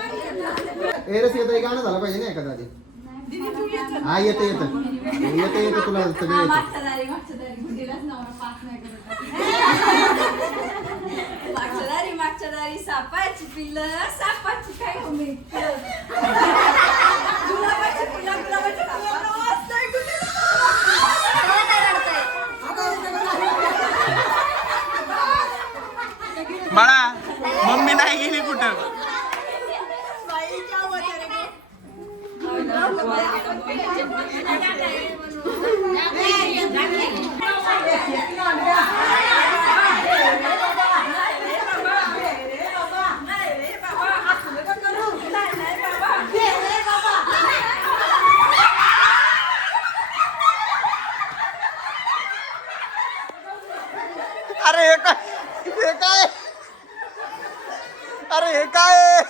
Eris येतं गाणं झालं पाहिजे ना एखादा आधी. हा येतं येतं येतं येतं तुला सगळं येतं. मागच्या दारी सापाची पिल्ल सापाची काय मम्मी बाळा मम्मी नाही गेली कुठं. अरे हे काय अरे हे काय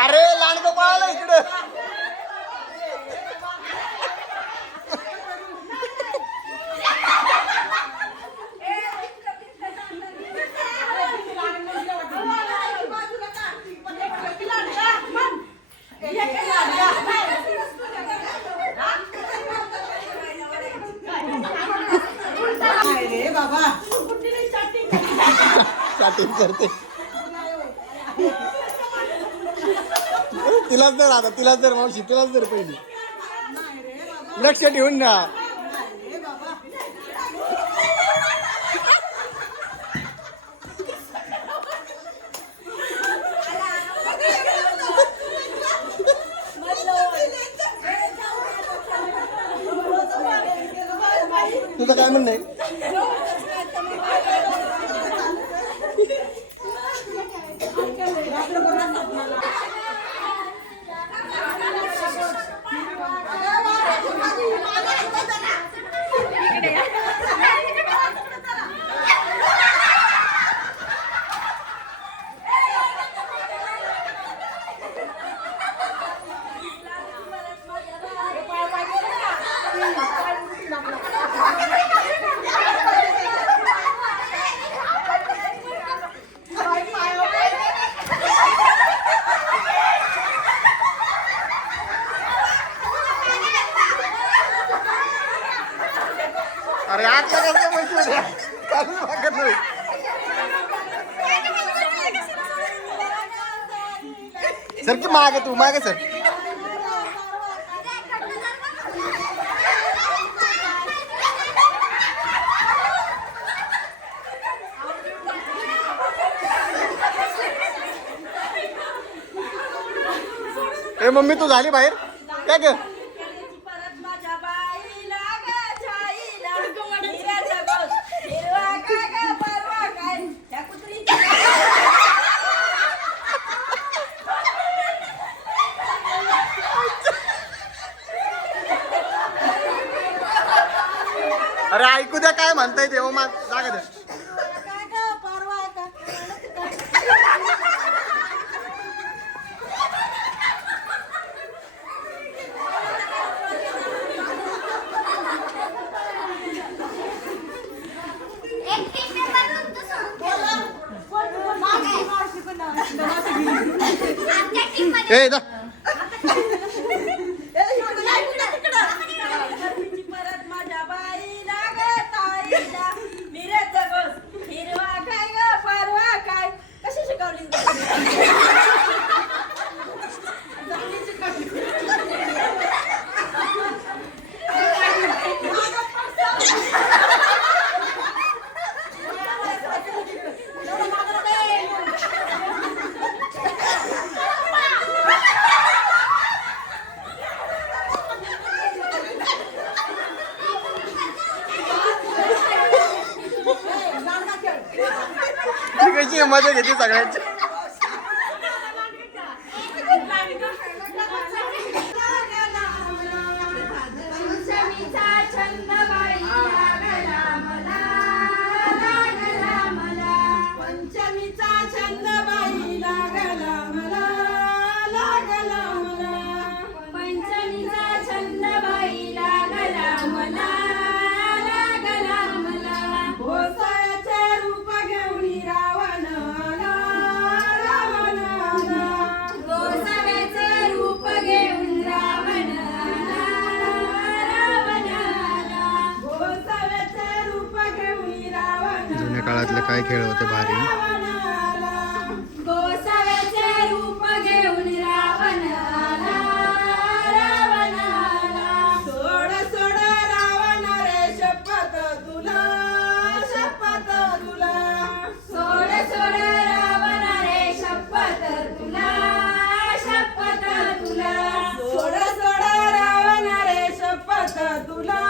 अरे लांडगं पळाला इकडं. चाटिंग करते. तिलाच दर आता तिलाच दर मावशी तिलाच दर पहिली लक्ष ठेवून ना. तुझं काय म्हणणं आहे. अरे आज लगायचं माहिती काढून मागत नाही. सर की मागे तू मागे सर. ए मम्मी तू झाली बाहेर काय ग. अरे ऐकू द्या काय म्हणताय तेव्हा मग जागा द्या. ए दा परत माझ्या बाईला ग ताईला मिरे जगो कशी मजा घेते सगळ्यांची. पंचमीचा छंद बाई लागला मला, लागला मला. पंचमीचा छंद बाई लागला मला, लागला मला. पंचमीचा छंद बाई लागला मला, लागला मला. घोसाळ्याचे रूप घेऊन रावण आला, रावण आला. घोसाळ्याचे रूप घेऊन रावण आला, रावण आला. घोसाळ्याचे रूप घेऊन रावण जुन्या काळातले काय खेळ होते भारी. गोसाव्याचे रूप घेऊन रावण आला, रावण आला. सोड सोड रावण रे शपथ तुला, शपथ तुला. सोड सोड रावण रे शपथ तुला, शपथ तुला. सोड सोड रावण रे शपथ तुला,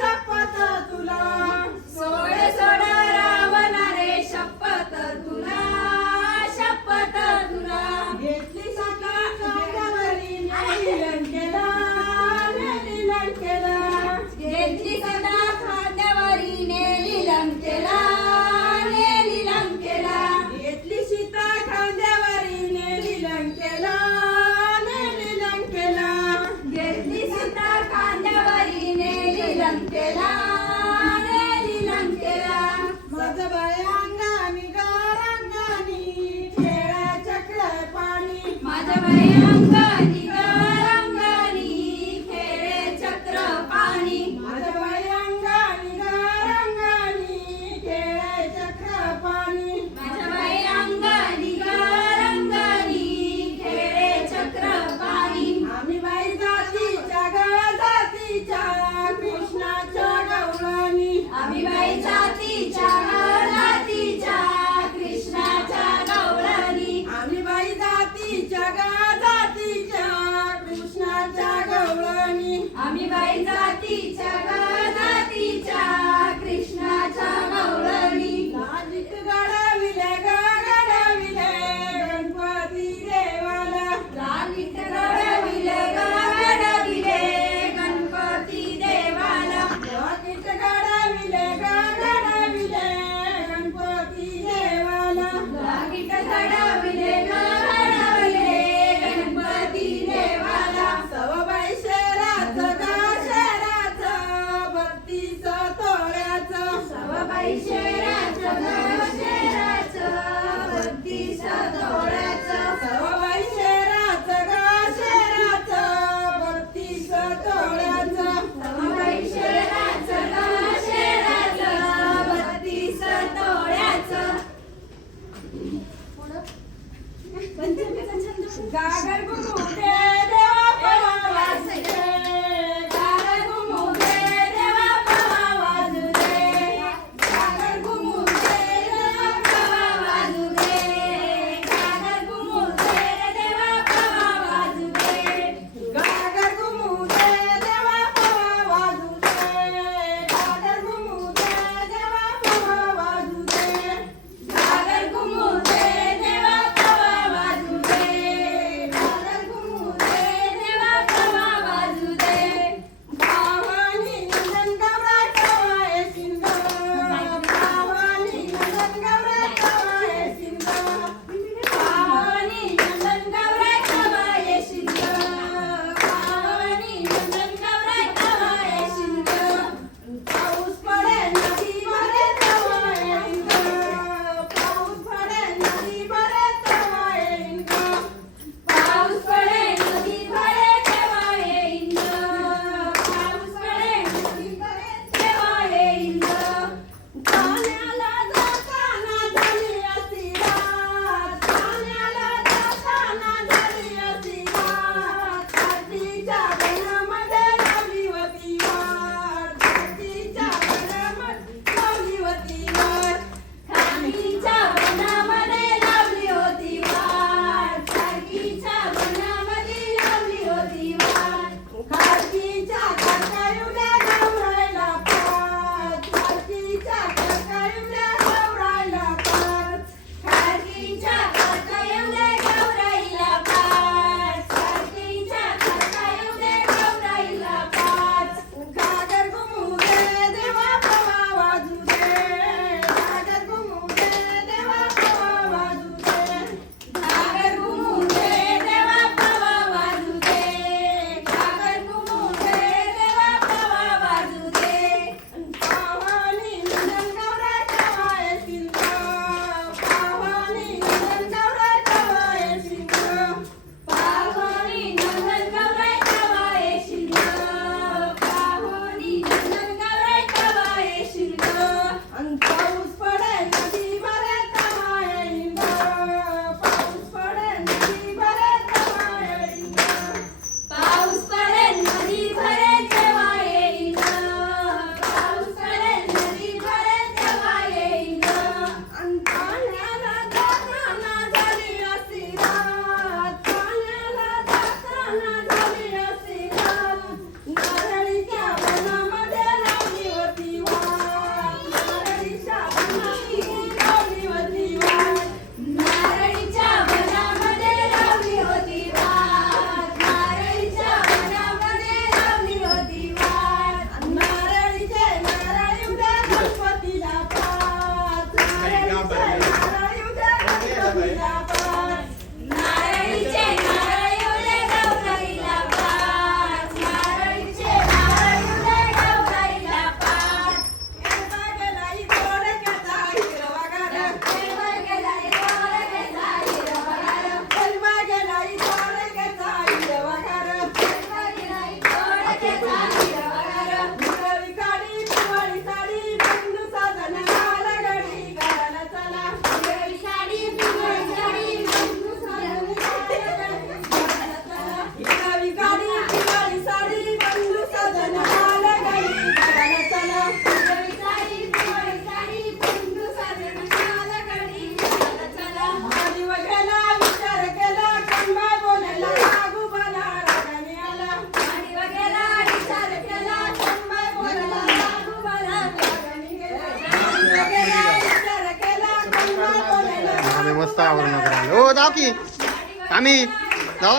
शपथ तुला. सोड सोड रावण रे शपथ मस्त आवरून वगैरे आलो. हो जाऊ की आम्ही जाऊ